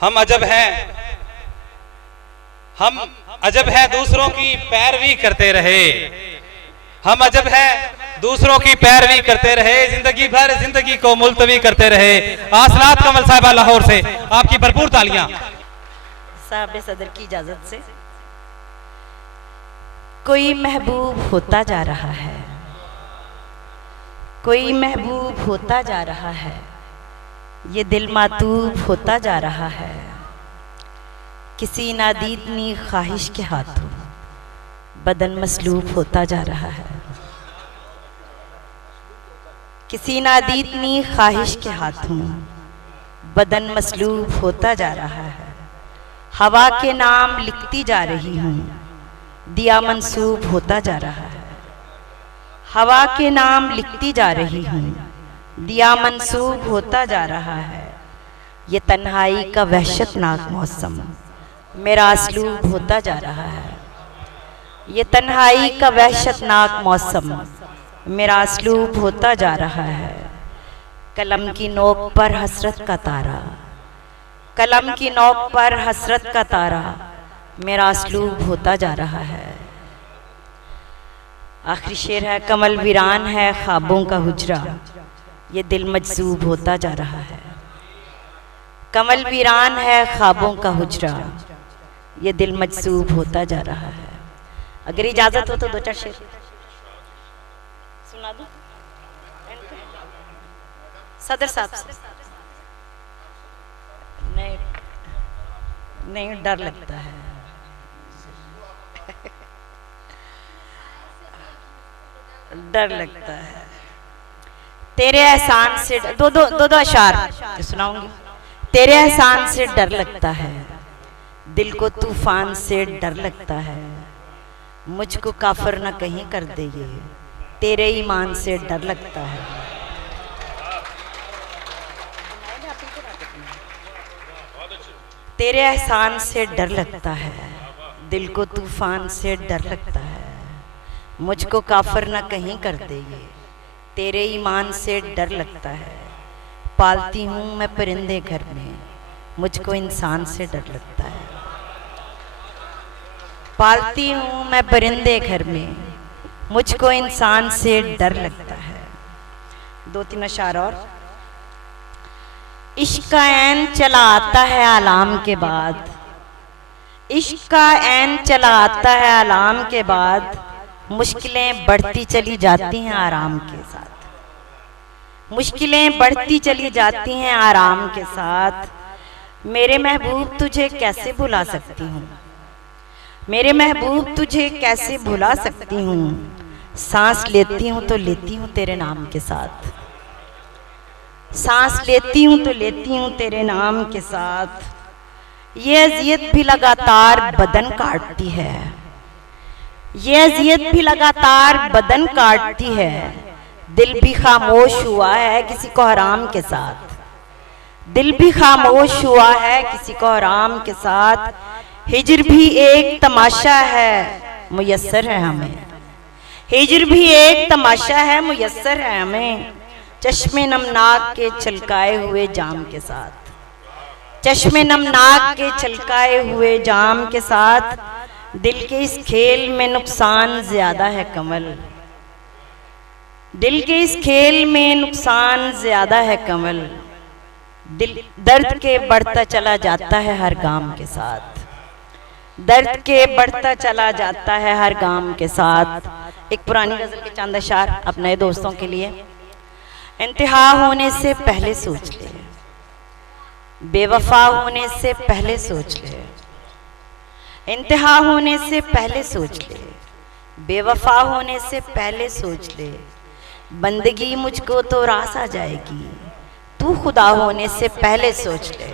हम अजब हैं, हम अजब है दूसरों की पैरवी करते रहे। हम अजब है दूसरों की पैरवी करते रहे, जिंदगी भर जिंदगी को मुलतवी करते रहे। आसनात कमल साहिबा लाहौर से आपकी भरपूर तालियां। साहब सदर की इजाजत से। कोई महबूब होता जा रहा है, कोई महबूब होता जा रहा है, ये दिल मातूब होता जा रहा है। किसी नादीदनी ख्वाहिश के हाथों बदन मसलूब होता जा रहा है। किसी नादीदनी ख्वाहिश के हाथों बदन मसलूब होता जा रहा है। हवा के नाम लिखती जा रही हूँ, दिया मंसूब होता जा रहा है। हवा के नाम लिखती जा रही हूँ, दिया मंसूब होता जा रहा है। ये तन्हाई का वहशतनाक मौसम मेरा असलूब होता जा रहा है। ये तन्हाई का वहशतनाक मौसम मेरा असलूब होता जा रहा है। कलम की नोक पर हसरत का तारा, कलम की नोक पर हसरत का तारा मेरा असलूब होता जा रहा है। आखिरी शेर है, कमल वीरान है ख्वाबों का हुजरा, ये दिल मजसूब होता जा रहा है। कमल वीरान है ख्वाबों का हुजरा, ये दिल मजसूब होता जा रहा है। अगर इजाजत हो तो दो चार शेर सुना दूं सदर साहब से। नहीं नहीं, डर लगता है। डर लगता है। तेरे एहसान से दो दो दो दो अशार सुनाऊंगी। तेरे एहसान से डर लगता है, दिल को तूफान से डर लगता है। मुझको काफिर न कहीं कर दे ये, तेरे ईमान से डर लगता है। तेरे एहसान से डर लगता है, दिल को तूफान से डर लगता है। मुझको काफिर न कहीं कर दे ये, तेरे ईमान से डर लगता है। पालती हूँ मैं परिंदे घर में, मुझको इंसान से डर लगता है। पालती हूँ मैं परिंदे घर में, मुझको इंसान से डर लगता है। दो तीन अशार और। इश्क का ऐन चला आता है आलाम के बाद, इश्क का ऐन चला आता है आलाम के बाद। मुश्किलें बढ़ती चली जाती हैं आराम के साथ, मुश्किलें बढ़ती चली जाती हैं आराम के साथ। मेरे महबूब तुझे कैसे भुला सकती हूँ, मेरे महबूब तुझे कैसे भुला सकती हूँ। सांस लेती हूँ तो लेती हूँ तेरे नाम के साथ, सांस लेती हूँ तो लेती हूँ तेरे नाम के साथ। ये अजियत भी लगातार बदन काटती है, ये अजियत भी लगातार बदन काटती है। दिल भी खामोश हुआ है किसी को हराम के साथ, दिल भी खामोश हुआ है किसी को हराम के साथ। हिजर भी एक तमाशा है मुयस्सर है हमें, हिजर भी एक तमाशा है मुयस्सर है हमें। चश्मे नमनाक के छलकाए हुए जाम के साथ, चश्मे नमनाक के छलकाए हुए जाम के साथ। दिल के इस खेल में नुकसान ज्यादा है कमल, दिल के इस खेल में नुकसान ज्यादा है कमल। दिल दर्द के बढ़ता चला जाता है हर गाम के साथ, दर्द के बढ़ता चला जाता है हर गाम के साथ। एक पुरानी गजल के चंद अशार अपने नए दोस्तों के लिए। इंतहा होने से पहले सोच ले, बेवफा होने से पहले सोच ले। इंतहा होने से पहले सोच ले, बेवफा होने से पहले सोच ले। बंदगी मुझको तो रास आ जाएगी, तू खुदा होने से पहले सोच ले।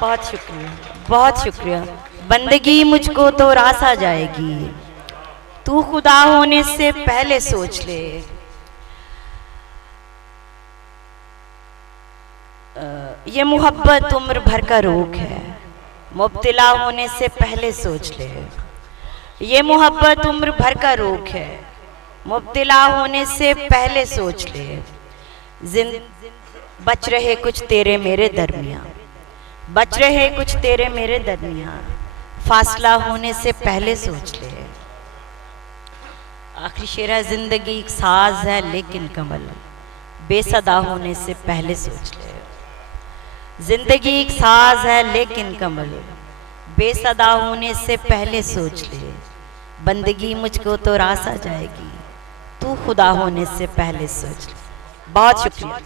बहुत शुक्रिया, बहुत शुक्रिया। बंदगी मुझको तो रास आ जाएगी, तू खुदा होने से पहले सोच ले। ये मोहब्बत उम्र भर का रोग है, मुब्तला होने से पहले सोच ले। ये मोहब्बत उम्र भर का रोग है, मुब्तला होने से पहले सोच ले। बच रहे कुछ तेरे मेरे दरमियां, बच रहे कुछ तेरे मेरे दरमियां, फासला होने से पहले सोच ले। आखिरी शेर है, जिंदगी एक साज है लेकिन कमल, बेसदा होने से पहले सोच ले। जिंदगी एक साज है लेकिन कमल, बेसदा होने से पहले सोच ले। बंदगी मुझको तो रास आ जाएगी, तू खुदा होने से पहले सोच ले। बहुत शुक्रिया।